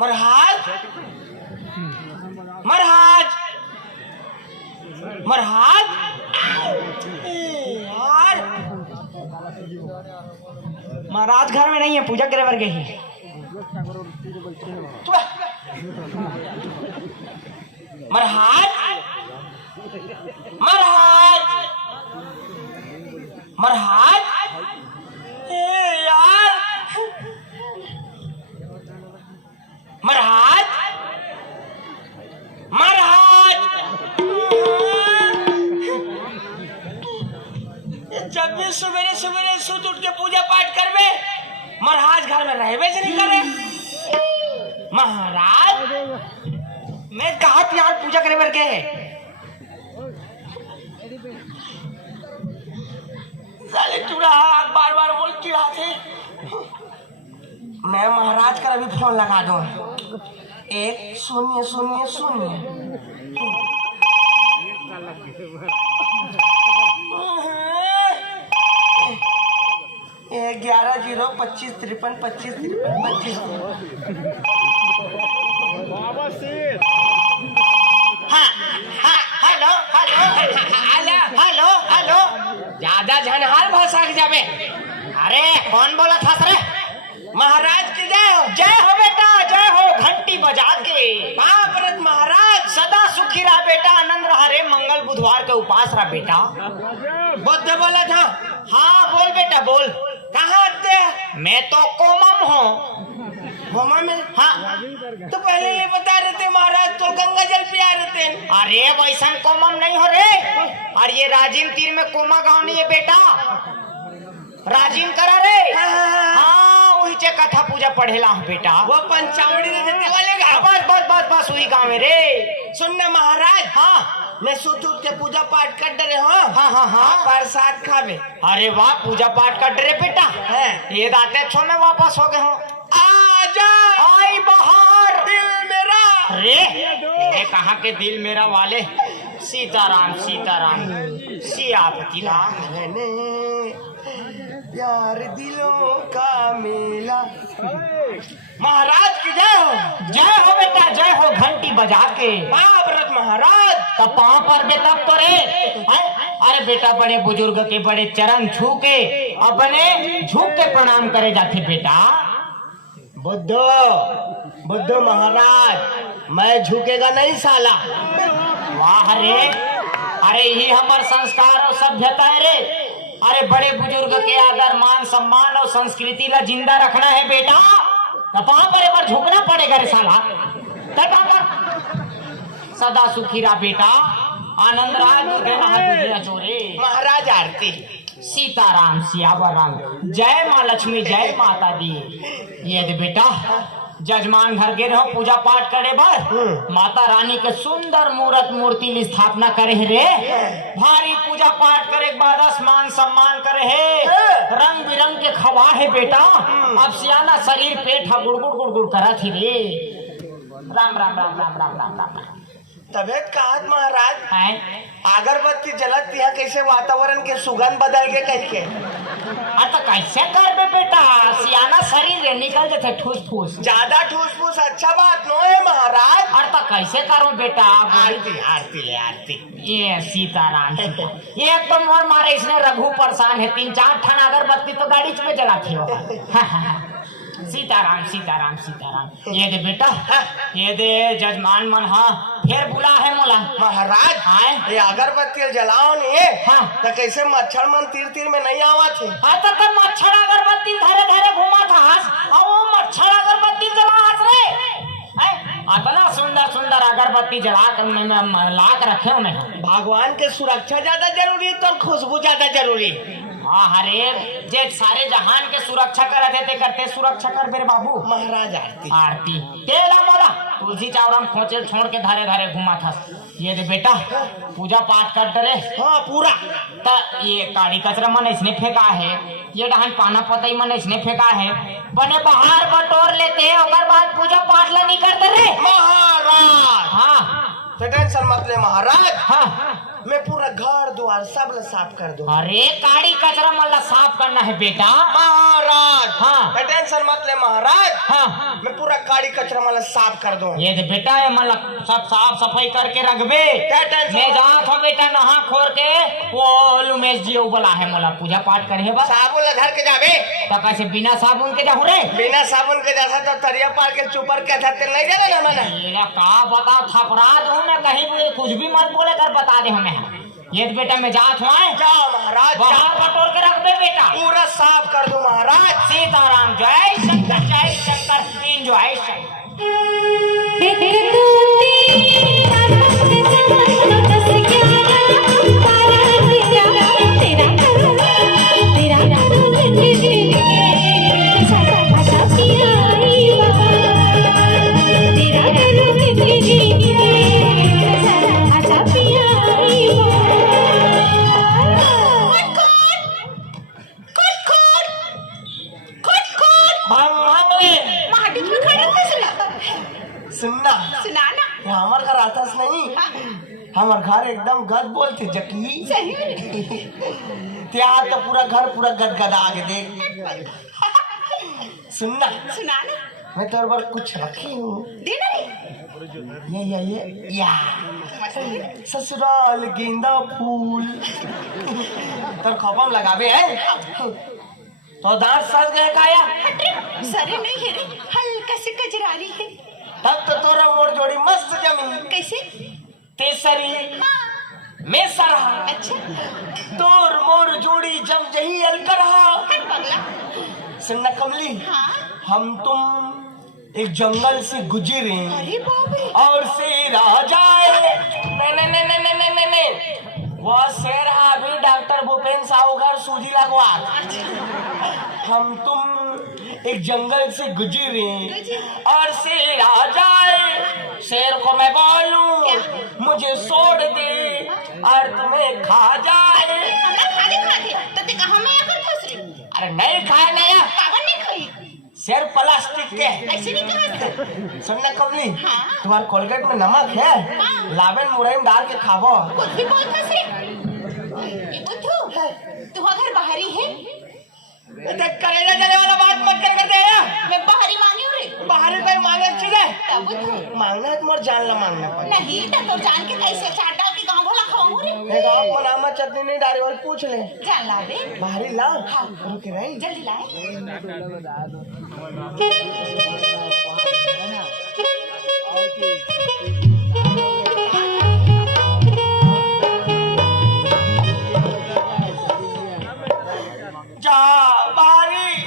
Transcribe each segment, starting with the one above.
महाराज महाराज महाराज यार महाराज घर में नहीं है, पूजा करे बर गए हैं। महाराज महाराज महाराज यार महाराज महाराज जब भी सवेरे सवेरे सुत उठ के पूजा पाठ करबे, महाराज घर में रहबे से नहीं करे। महाराज मैं कहा यार पूजा करे बर के साले चूड़ा बार बार बोल चिढ़ा थे। मैं महाराज का अभी फोन लगा दूं। एक शून्य शून्य शून्य 11-0-25-53-25-53-25। हाँ हाँ hello hello hello hello hello ज्यादा झनहार भाषा के जाबे। अरे कौन बोला था सर? महाराज की जय हो बेटा, जय हो। घंटी बजा के व्रत महाराज सदा सुखी रहा बेटा, आनंद रहा रे, मंगल बुधवार के उपास रहा बेटा। बुद्ध बोला था। हाँ बोल बेटा बोल। कहाँ थे? मैं तो कोमम हूँ। होमा में? हाँ तो पहले ये बता रहे थे महाराज तो गंगा जल पिया रहे थे। अरे वैसा कोमम नहीं हो रे। और ये राजीव तीर में कोमा गाँव नहीं है बेटा, राजीव करा रे। हाँ वही चे कथा पूजा पढ़ेला हूँ बेटा। वो पंचावड़ी देते वाले गाँव। बस बस बस बस वही गाँव में रे। सुनना महाराज। हाँ मैं सोच उठ के पूजा पाठ कर डरे। हाँ हाँ हाँ हाँ प्रसाद खावे। अरे वाह पूजा पाठ कर डरे बेटा है। ये दाते छो में वापस हो गए हो। आजा आई बहार दिल मेरा। अरे ये कहाँ के दिल मेरा वाले। सीताराम सीताराम सियापति राम प्यार दिलों का मेला। महाराज की जय हो। जय हो बेटा जय हो। घंटी बजा के व्रत महाराज तब पाँव पर बेतब तो रे। अरे बेटा बड़े बुजुर्ग के बड़े चरण छू के अपने झुक के प्रणाम करे जाते बेटा। बुद्धो बुद्धो महाराज मैं झुकेगा नहीं साला। वाह रे, अरे यही हमार संस्कार और सभ्यता है रे। अरे बड़े बुजुर्ग के आदर मान सम्मान और संस्कृति ला जिंदा रखना है बेटा। पाँव पर एक बार झुकना पड़ेगा रे साला। सदा सुखी रहा बेटा, आनंद रहा दुनिया चोरे। महाराज आरती। सीताराम सियावर राम। जय माँ लक्ष्मी जय माता दी। ये दे बेटा जजमान घर के रहो पूजा पाठ करे बर। माता रानी के सुंदर मूर्ति स्थापना करे रे। भारी पूजा पाठ करे के बाद मान सम्मान करे है। रंग बिरंग के खवा है बेटा। अब सियाना शरीर पेट गुड़गुड़ गुड़गुड़ करा थी रे। राम राम राम राम राम राम राम। तबियत कहा महाराज? अगरबत्ती जलत यहाँ कैसे वातावरण के सुगंध बदल के कैसे? तो कैसे कर बे बेटा, सियाना शरीर निकल जाते ठूस फूस। ज्यादा ठूस फूस अच्छा बात नो है महाराज। और तो कैसे करूं बेटा? आरती आरती ले आरती। ये सीताराम एक तो मोर मारे इसने रघु परेशान है। 3-4 ठन अगरबत्ती तो गाड़ी में जलाती हो। सीताराम सीताराम सीताराम। ये दे बेटा ये दे जजमान मन। हाँ फिर बुला है मोला। महाराज हाँ ये अगरबत्ती जलाओ नहीं। हाँ तो कैसे मच्छर मन तीर तीर में नहीं आवा थे? हाँ तो मच्छर अगरबत्ती धरे धरे घुमा था और वो मच्छर अगरबत्ती जला रे। इतना सुंदर सुंदर अगरबत्ती जला कर ला कर रखे उन्हें। भगवान के सुरक्षा ज्यादा जरूरी तो खुशबू ज्यादा जरूरी। अरे जे सारे जहान के सुरक्षा करते करते सुरक्षा कर मेरे बाबू। महाराज आरती आरती तेला मोला तुलसी चावड़म खोचे छोड़ के धारे धारे घुमा था। ये दे बेटा पूजा पाठ कर डरे। हाँ पूरा तो ये काली कचरा मन इसने फेंका है, ये डहान पाना पतई मन इसने फेंका है। बने बाहर बटोर लेते हैं और बाद पूजा पाठ ला नहीं करते रे महाराज। हाँ तो टेंशन मत ले महाराज। हाँ मैं पूरा घर द्वार सब साफ कर दूं। अरे काड़ी कचरा मल्ला साफ करना है बेटा महाराज। हाँ टेंशन टेंशन मत ले महाराज। हाँ मैं पूरा गाड़ी कचरा वाला साफ कर दूं। ये तो बेटा है मतलब सब साफ सफाई करके रखबे। क्या टेंशन? मैं जात हो बेटा नहा खोर के वो उमेश जी बोला है मतलब पूजा पाठ करे बस। साबुन ला घर के जाबे तो कैसे बिना साबुन के जाहू रे? बिना साबुन के जैसा तो तरिया पार के चुपर के था तेल नहीं जाना ना मैंने। ये का बताओ थपराध हूँ मैं कहीं भी कुछ भी मत बोले कर बता दे हमें। ये तो बेटा मैं जात हूँ जाओ महाराज बाहर बटोर के रख दे बेटा। पूरा साफ कर दूं महाराज। सीताराम जय शंकर एंजॉय शंकर। सुनना सुनाना हमार घर आतास नहीं। हमार घर एकदम गद बोलते जकी सही त्यार तो पूरा घर पूरा गदगदा आगे देख। सुनना सुनाना मैं तेरे पर कुछ रखी हूँ। देना नहीं ये या ससुराल गेंदा फूल तर खपम लगाबे है तो दांत सज गए काया। सरे नहीं है रे हल्का से कजरारी है। तब तो तोरा मोर जोड़ी मस्त जमी। कैसे? तेसरी मैं सरा अच्छा तोर मोर जोड़ी जम जही अलकरहा। हट पगला। सुनना कमली हाँ हम तुम एक जंगल से गुजरे अरे बाप रे और शेर आ जाए। नहीं वो शेर अभी डॉक्टर भूपेन साहू घर सूजी लगवा। हम तुम एक जंगल से गुजरे और शेर आ जाए। शेर को मैं बोलूं मुझे छोड़ दे और तुम्हें खा जाए। हमरा खाने खाते तो ते कहां में आकर फंस रही? अरे नहीं खाए नया कावन नहीं खाई शेर प्लास्टिक के ऐसे नहीं कहा। सुनना कमली हाँ। तुम्हारे कोलगेट में नमक है हाँ। लावेन मुरई में डाल के खावो। कुछ भी बोल फंस रही। ये बुद्धू तू घर बाहरी है। करेला जले वाला बात मत कर दे। मैं बाहरी मांगी हूँ रे। बाहर कोई मांगे चीज है तब बुद्धू मांगना है तुम्हारे जान ला मांगना पड़ेगा। नहीं तो जान के कैसे चाटा की गांव बोला खाऊं रे। एक आप मनामा चटनी नहीं डाली और पूछ ले जान ला रे बाहरी ला हाँ। रुके रही जल्दी लाए। जा बाहरी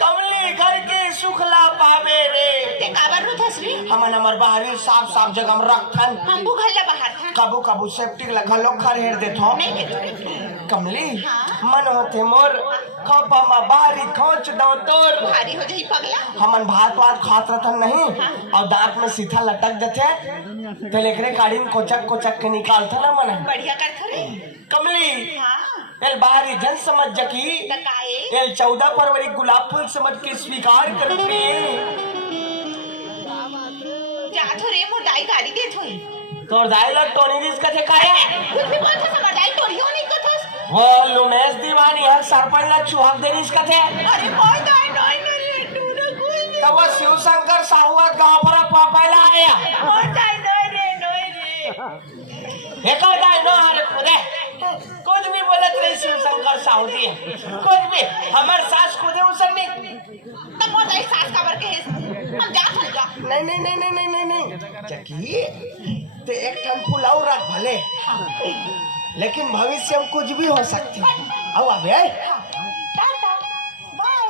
कमली घर के सुखला पावे रे। ते काबर रो थस रे। हमन हमर बाहरी साफ साफ जगह में रखन हम वो घर ला बाहर था। काबू काबू सेफ्टी लगा लो खर हेर देथो। नहीं दे कमली हाँ। मन होते मोर खपा मा बाहरी खोच दो तोर। भारी हो जाई पगला। हमन भात वात खात रहन नहीं और दांत में सीधा लटक देते तो लेकरे गाड़ी में कोचक कोचक के निकालता ना मन। बढ़िया कर खरे। कमली हाँ एल बाहरी जन समझ जकी तकाए एल 14 फरवरी गुलाब फूल समझ के स्वीकार करते। जा तो रे मोटाई गाड़ी दे थोई। तोर दाइला टोनी रिस कथे काया कुछ भी बोल था समझाई टोरियो नहीं कथस। वो लुमेश दीवानी है सरपंच ला चुहक दे रिस कथे। अरे मोय दाई नहीं रे तू ना कोई तब वो शिव शंकर साहुआ गांव पर पापाला आया। मोय दाई नहीं रे एको दाई नो अरे खुदे कुछ भी बोलत रही शिव शंकर साहू दी कुछ भी हमर सास खुदे उसने तब मोय दाई सास काबर के हम जा थल जा। नहीं जकी ते एक ठन फुलाऊ रख भले लेकिन भविष्य में कुछ भी हो सकती है। आओ अबे टाटा बाय।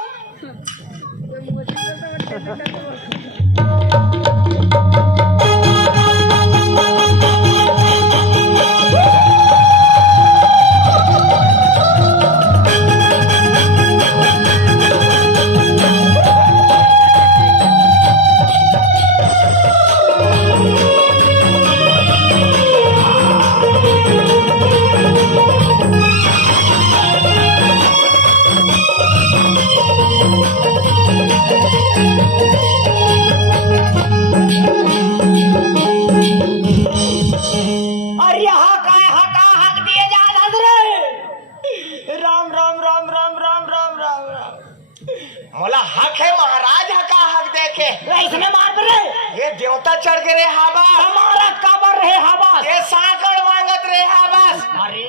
मोला हक है महाराज हका हक देखे इसने मार रे ये देवता चढ़ के रे हाबा हमारा काबर रहे हवा ये साकड़ मांगत रे हाबस अरे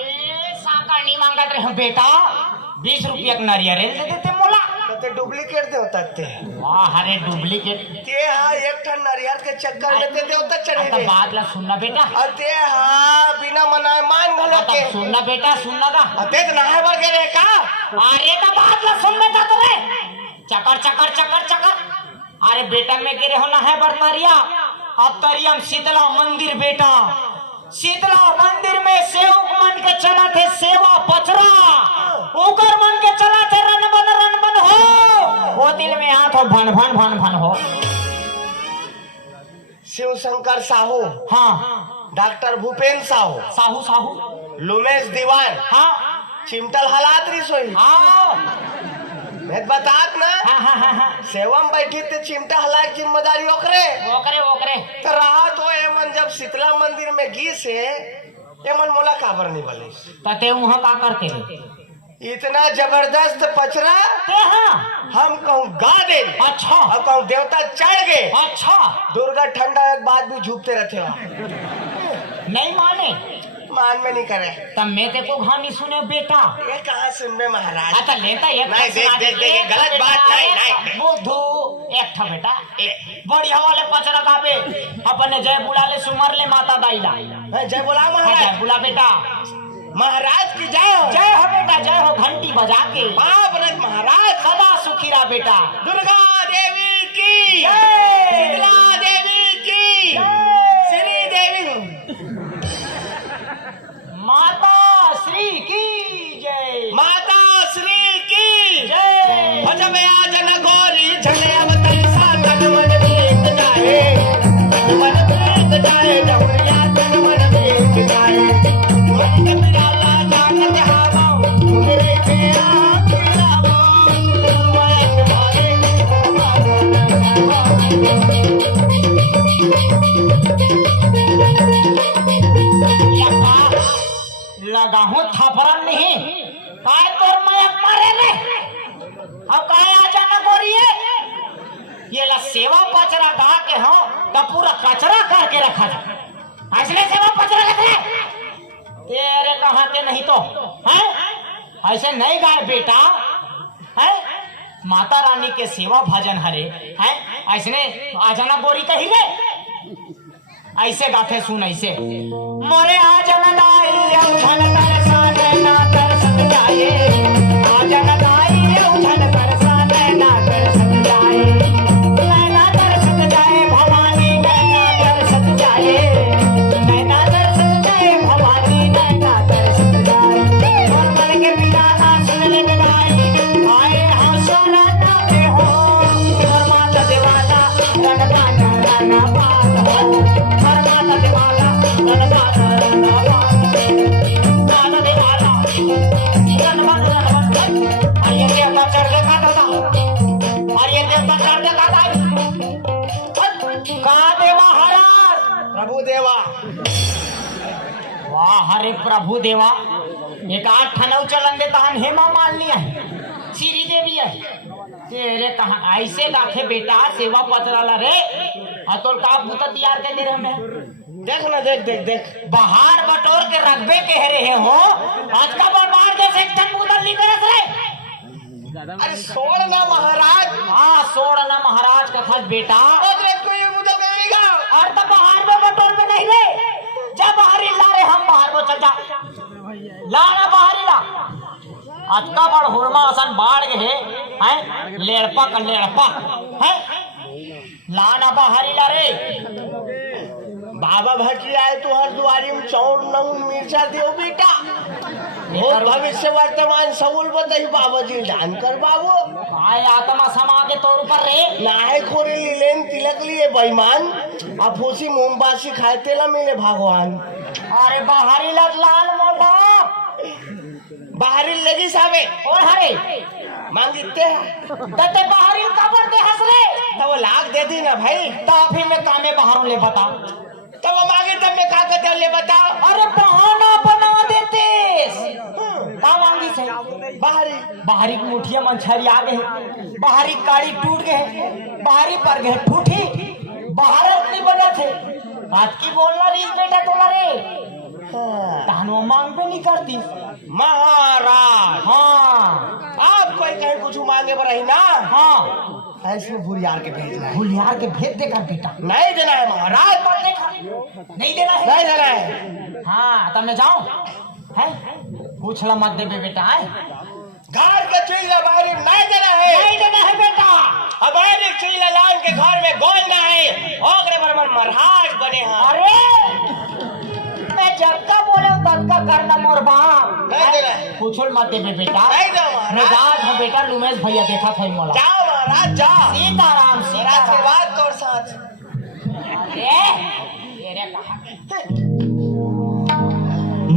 साकर नहीं मांगत रहे बेटा 20 रुपया का नारियल दे देते मोला ते डुप्लीकेट देवता ते वाह अरे डुप्लीकेट ते हा एक ठन नारियल के चक्कर में ते देवता चढ़े आता रे बात ला सुनना बेटा अते हा बिना मनाए मान घलो के सुनना बेटा सुनना का अते नहाए बर गे रे का अरे तो बात ला सुनने का तो रे चकर चकर चकर चकर अरे बेटा में गिरे होना है बरतरिया अब तरियम शीतला मंदिर बेटा शीतला मंदिर में सेवक मन के चला थे सेवा पचरा उकर मन के चला थे रन बन हो वो दिल में हाथ हो भन भन भन भन हो शिव शंकर साहू हाँ डॉक्टर भूपेन साहू साहू साहू लुमेश दीवान हाँ चिमटल हालात रही सोई हाँ मैं बतात ना हाँ हाँ हाँ हाँ सेवम बैठी ते चिमटा हला की जिम्मेदारी ओकरे ओकरे तो रहा तो एमन जब शीतला मंदिर में गी से एमन मोला काबर नहीं बोले तते वहाँ का करते रे इतना जबरदस्त पचरा ते हाँ हम कहूँ गा दे अच्छा और कहूँ देवता चढ़ गए अच्छा दुर्गा ठंडा एक बात भी झुकते रहते हो नहीं माने मान में नहीं करे तब मैं ते को कहानी सुने बेटा ये कहाँ सुनबे महाराज अच्छा लेता एक नहीं, देख, देख, देख, गलत बात नहीं, नहीं। बुद्धू एक था बेटा बढ़िया वाले पचरा गावे अपने जय बुला ले सुमर ले माता दाई ला जय बोला जय महाराज बुला बेटा महाराज की जय हो जय हो बेटा जय हो घंटी बजा के महाव्रत महाराज सदा सुखी रहा बेटा दुर्गा देवी की जय। शीतला देवी की जय। श्री देवी माता श्री की जय माता श्री की जय जब आज नगोरी झले अवतरी सा तन मन बीत जाए तन मन बीत जाए जहुरिया तन मन बीत जाए मन के प्याला जानत हावा मेरे प्यारा प्यावा मैं तुम्हारे लगा हूँ थपरन नहीं काय तोर मयक मारे ले अब काय आजा न गोरिए ये ला सेवा पचरा गा के हो तब पूरा कचरा करके रखा था इसलिए सेवा पचरा रखे तेरे कहाँ के नहीं तो हैं ऐसे नहीं गाए बेटा हैं माता रानी के सेवा भजन हरे हैं ऐसने आजा न गोरी कही ले ऐसे गाथे सुन ऐसे मोरे आ जनदाई उठन तरसान ना तरसत जाए आ जनदाई उठन तरसान ना तरसत जाए नैना तरसत जाए भवानी नैना तरसत जाए नैना तरसत जाए भवानी नैना तरसत जाए और मन के बिना ना सुन ले बिनाई आए हम सोना नाते हो और माता देवाला रणगाना गाना पात हो प्रभु देवा वाह हरे प्रभु देवा एक 8 ठनौ चलन दे तहन हेमा मालिनी है श्री देवी है तेरे कहा ऐसे गाथे बेटा सेवा पतराला रे अतोल का भूत तैयार के दे रहे हमें देख ना देख देख देख बाहर बटोर के रखबे कह रहे हो आज का बार जैसे एक टन उधर ली करत रे अरे सोड़ ना महाराज हाँ सोड़ ना महाराज का था बेटा अरे कोई उधर गएगा और तो बाहर में बटोर में नहीं रे जब बाहर ही ला रे हम बाहर को चल जा ला ना बाहर ही ला आज का बड़ हुरमा आसन बाढ़ गए हैं लेड़पा का लेड़पा है ला ना बाहर ही ला रे बाबा भटरी आए तो हर दुआरी में चौड़ नंग मिर्चा देव बेटा भूत भविष्य वर्तमान सबुल बताई बाबा जी जान कर बाबू आए आत्मा समा के तौर पर रे नाहे खोरे लीलेन तिलक लिए बेईमान अफूसी मोमबासी खाए तेला मिले भगवान अरे बाहरी लग लाल मोटा बाहरी लगी सावे और हरे मांगते हैं तते बाहरी कबर दे हंस रे तो वो लाख दे दी ना भाई ताफी में कामे बाहरों ले बता तब वो मांगे तब मैं का कहते ले बताओ अरे बहाना बना देते का मांगी से बाहरी बाहरी की मुठिया मंछरी आ गए, बाहरी काड़ी टूट गए, बाहरी पर गए ठूठी, भारत नहीं बना थे। आज की बोलना रीस बेटा तोला रे तानो मांग पे नहीं करती महाराज। हाँ आप कोई कहीं कुछ मांगे पर रही ना, हाँ इसमें भूरियार के भेजना है। भूलियार के भेद देकर बेटा नहीं देना है महाराज, मत देखा नहीं देना है, नहीं देना है। हाँ तब मैं जाऊं है पूछला मत दे बेटा है घर के चीज बाहरी नहीं देना है, नहीं देना है बेटा। अब एक चीज लान के घर में गोलना है, ओकरे बरमन महाराज बने हैं। अरे मैं जब का बोले तब का करना मोर बाप नहीं देना है, पूछल मत दे बेटा। नहीं दो महाराज। राज हो बेटा लुमेश भैया देखा था मोला। जाओ महाराज जाओ, सीताराम मेरा सीताराम। आशीर्वाद तोर साथ। ये रे कहा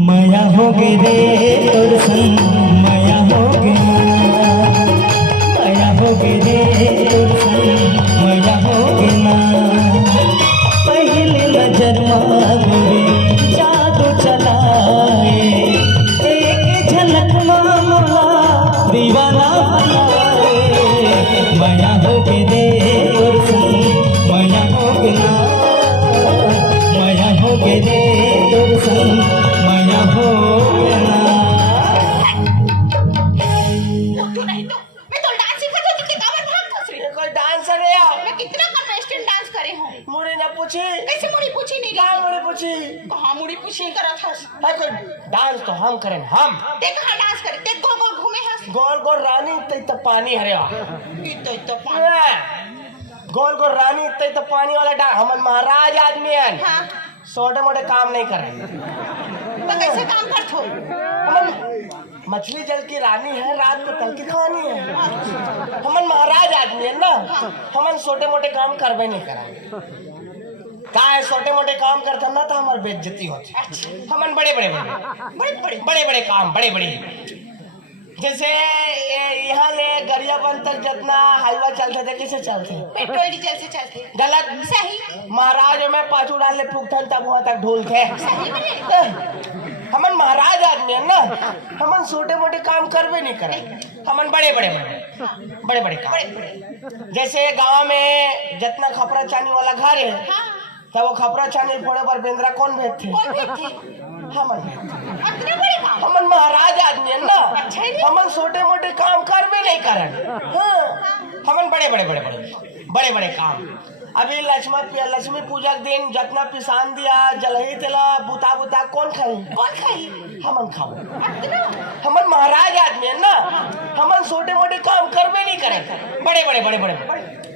माया हो गे रे तोर संग माया हो गे माया हो गे रे तोर संग माया हो गे ना पहले नजर मारे जादू चलाए एक झलक मामला दीवाना बनाए माया हो गे रे तोर संग माया हो गे ना माया हो गे रे तोर संग माया हो ना। तू नहीं तो मैं तो डांस सीखा था तुझे काबर भाग फंस रही। ये कोई डांसर है यार, मैं कितना का वेस्टर्न डांस करे हूँ। मुड़ी ना पूछी, कैसे मुड़ी पूछी नहीं क्या रही। मुड़ी पूछी कहाँ मुड़ी पूछी करा था। है कोई डांस तो हम करें हम। देख कहाँ डांस करे, देख गोल गोल घूमे हंस। गोल गोल रानी तई तो पानी हरे तो पानी। गोल गोल रानी तई तो पानी वाला डांस। हमन महाराज आदमी हैं, हाँ छोटे मोटे काम नहीं कर रहे। तो कैसे काम करते हो। हमन मछली जल की रानी है, रात को तल की खानी है। हमन महाराज आदमी है ना, हमन छोटे मोटे काम करबे नहीं करा। का है छोटे मोटे काम करते ना तो हमार बेइज्जती होती। हमन बड़े बड़े बड़े बड़े काम बड़े बड़े, जैसे यहाँ ले गरियाबंद तक जितना हाईवा चलते थे कैसे चलते, पेट्रोल डीजल से चलते। गलत। सही महाराज में पाँचू डाल ले फूकथन तब वहां तक ढूलते। सही में। हमन महाराज आदमी है ना, हमन छोटे मोटे काम करबे नहीं करे। हमन बड़े बड़े काम, जैसे गांव में जितना खपरा चानी वाला घर है, हाँ तब वो खपरा चानी फोड़े पर बेंद्रा कौन भेजते? कौन भेजते। हमन। इतने बड़े काम। हमन महाराज आदमी है ना, अच्छा है। हमन छोटे मोटे काम करबे नहीं करन। हाँ, हमन बड़े काम। अभी लक्ष्मी पूजा के दिन जितना पिसान दिया जलही तेला बुता बुता कौन खाई? हमन खाओ। हमन महाराज आदमी है ना, हमन छोटे मोटे काम करबे नहीं करे। बड़े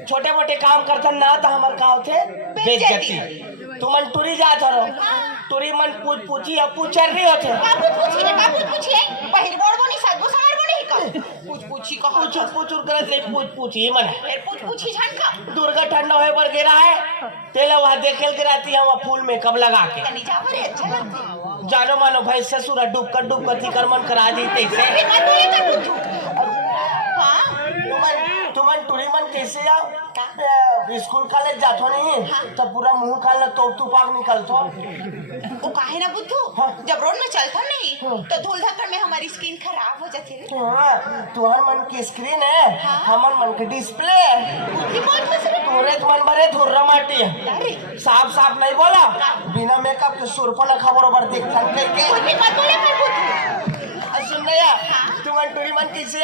छोटे मोटे काम करते ना तो हमार का होते बेइज्जती। तुमन टूरी जात हो, टूरी मन पूछी अब पूछर नहीं होते। पूछी मन दुर्गा ठंडा होए पर गिरा है तेला वहाँ देखेल गिराती है, वहाँ फूल में कब लगा के जानो मानो भाई ससुर डूब कर थी कर मन करा दी तैसे। तुमन टूरी मन कैसे आओ स्कूल कॉलेज जातो नहीं तो पूरा मुंह काला तो पाक निकलतो। वो काहे ना बुद्धू, जब रोड में चलता नहीं तो धूल धक्कड़ में हमारी स्किन खराब हो जाती है। तुम्हार मन की स्क्रीन है, हमर मन के डिस्प्ले तोरे मन बरे धुर्रा माटी है। साफ नहीं बोला, बिना मेकअप के सुरपन खबर पर देखता सुन तुमन टूरी मन कैसे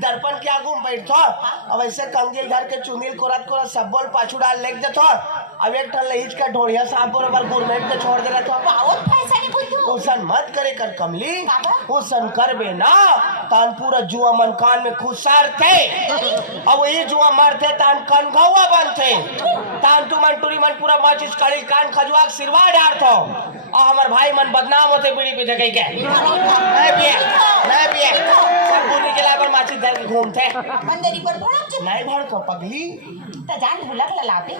दर्पण के आगू में बैठो, अब ऐसे कंगील धर के चुनील कोरत सब बोल पाछू डाल लेक देतो। अब एक टन लहीज का ढोड़िया साफ बरोबर गुरमेट पे छोड़ दे रहे तो उसन मत करे कर कमली, उसन करबे ना तान पूरा जुआ मन कान में खुशार थे। अब वही जुआ मारते तान कान घावा बनते, तान तुमन टूरी मन पूरा माचिस काली कान खजुआ सिरवा डारतो। और हमार भाई मन बदनाम होते बीड़ी पीछे कहीं के नहीं पिए सब बुनी के लाबर माचिस धर के घूमते अंदरी पर भड़क नहीं भड़को पगली त जान ढोलक ललाबे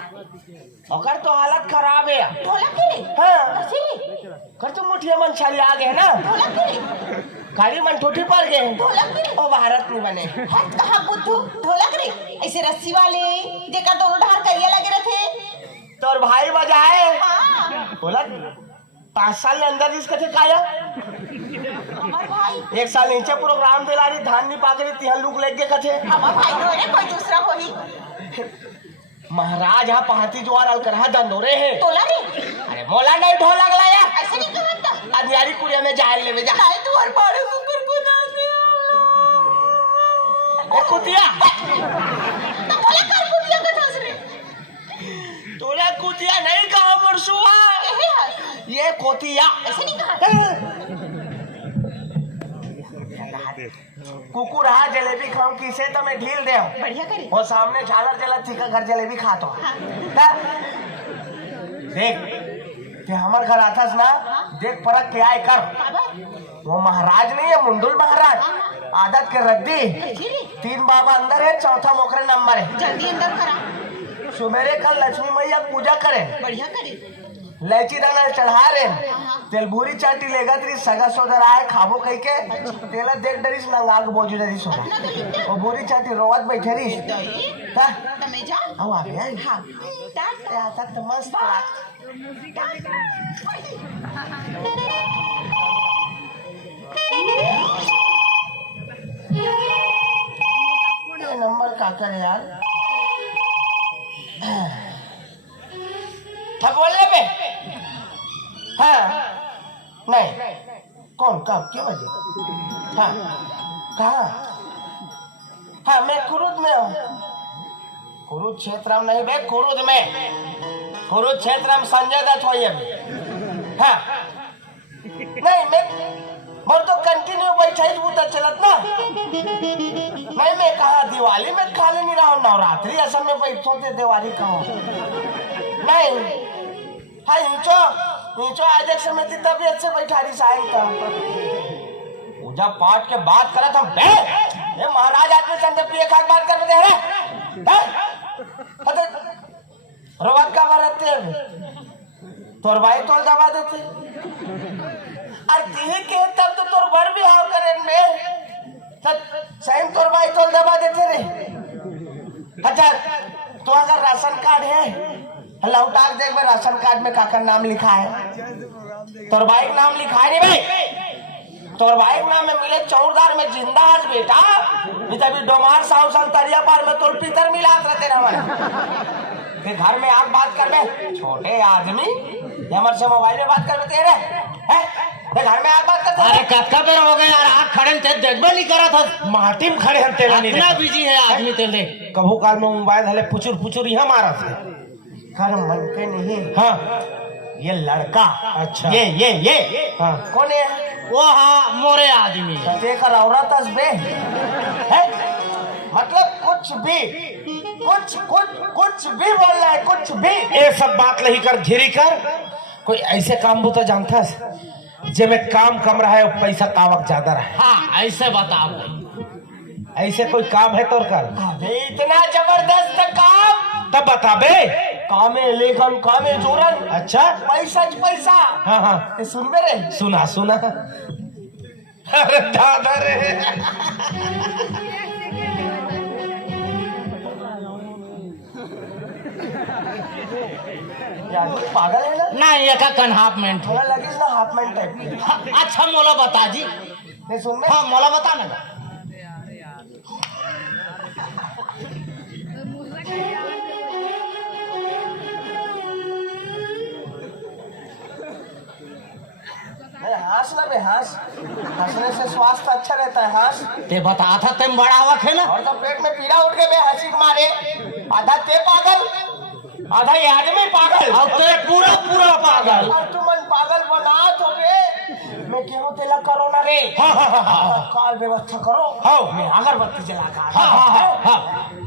ओकर तो हालत खराब है। ढोलक के हाँ कैसे कर तो मुठिया मन छाली आ गए ना, ढोलक के गाड़ी मन ठोठी पड़ गए ढोलक के ओ भारत नहीं बने। हट कहाँ बुद्धू ढोलक रे ऐसे रस्सी वाले जेकर दोनों ढार करिया लगे रहते। तोर भाई बजाए हाँ बोला 5 साल के अंदर इसके थे काया हमार भाई भाई एक साल नीचे प्रोग्राम दिला रही धान नहीं पाक रही तिहन लोग लेके कथे हमार भाई नो रे कोई दूसरा होही महाराज यहाँ पहाती जुआर अलकरहा दंदोरे है तोला रे अरे मोला नहीं ढो लगला या ऐसे नहीं कहत अंधियारी कुड़िया में जाल लेवे जा नहीं तू और बाड़ू कुकुर को ना दे ए कुतिया तो बोला कर कुतिया का थस रे तोला कुतिया नहीं कहा मरसुआ यही है ये कोतिया ऐसे नहीं कहत कुकुर हा जलेबी खाऊं किसे तो मैं ढील दे बढ़िया करे और सामने झालर जला थी का घर जलेबी खाता देख ते हमार घर आथास ना देख परख क्या है कर बाबा वो महाराज नहीं है मुंडुल महाराज आदत के रद्दी ऐसे रे 3 बाबा अंदर है चौथा मोखरे नंबर है जल्दी अंदर करा सुबेरे कल लक्ष्मी मैया पूजा करे बढ़िया करे लैची दाना चढ़ा रे तेल भूरी चाटी लेगा तेरी सगा सोदर आए खाबो कह के तेला देख डरिस नंगाग बोझू डरी सोना अपना तो लिखते वो भूरी चाटी रोवत बैठे रही दही का तमे जा अब आ गया हाँ टाटा यहाँ तक तो मस्त नंबर का करे यार था बोले बे हाँ नहीं कौन कब क्यों बजे हाँ कहा हाँ मैं कुरुद में हूँ कुरुक्षेत्र में नहीं बे कुरुद में कुरुक्षेत्र में संजय दत्त हो हाँ नहीं मैं तो कंटिन्यू बैठा ही तो चलत ना नहीं मैं कहा दिवाली में खाली नहीं रहा नवरात्रि असम में बैठो थे दिवाली कहो नहीं हाँ इंचो आज एक समय तबियत से बैठा रही सायंकाल पूजा पाठ के बात करत हम बे ये महाराज आदमी संग पिए खा बात कर दे रहे रोवत का बरते तोर भाई तोल दबा देते और तिही के तब तो तोर भर भी हाव करे बे सही तोर भाई तोल दबा देते रे अच्छा तो अगर राशन कार्ड है लौटाक देख में राशन कार्ड में काका नाम लिखा है तोर भाई का नाम लिखा है नहीं भाई तोर भाई नाम में मिले चौरदार में जिंदा आज बेटा नहीं तभी डोमार साहु संतरिया पार में तोल पीतर मिलात रहते रहे घर में आप बात कर बे छोटे आदमी हमारे से मोबाइल में बात कर तेरे हैं घर में आप बात करते अरे कत्का बेर हो गए यार आँख खड़े थे देखबे नहीं करा था माटी में खड़े हम तेरा नहीं इतना बिजी है आदमी तेरे कभू काल में मोबाइल हले पुचुर पुचुर यहाँ मारा था घर मन के नहीं हाँ ये लड़का अच्छा ये हाँ कौन है वो हाँ मोरे आदमी देखकर औरत बे है मतलब कुछ भी बोल रहा है कुछ भी ये सब बात नहीं कर घिरी कर कोई ऐसे काम वो तो जानता जे में काम कम रहा है और पैसा कावक ज्यादा रहा है हाँ ऐसे बताओ ऐसे कोई काम है तोर कर अबे इतना जबरदस्त काम तब बता बे कामे लेखन कामे जोरन अच्छा पैसा हाँ सुन बे रे सुना अरे दादा रे पागल है ना नहीं एक हाफ मिनट थोड़ा लगे ना हाफ मिनट टाइप अच्छा मोला बता जी नहीं सुन हाँ मोला बता ना हंस ना बे हंसने से स्वास्थ्य अच्छा रहता है हंस ते बता था तुम बड़ा आवक है ना और तो पेट में पीड़ा उठ गए बे हंसी के मारे आधा ते पागल आधा ये आदमी पागल और ते पूरा पागल और तुम पागल बना तो बे मैं क्यों तेला करो ना रे काल व्यवस्था करो मैं अगरबत्ती जला कर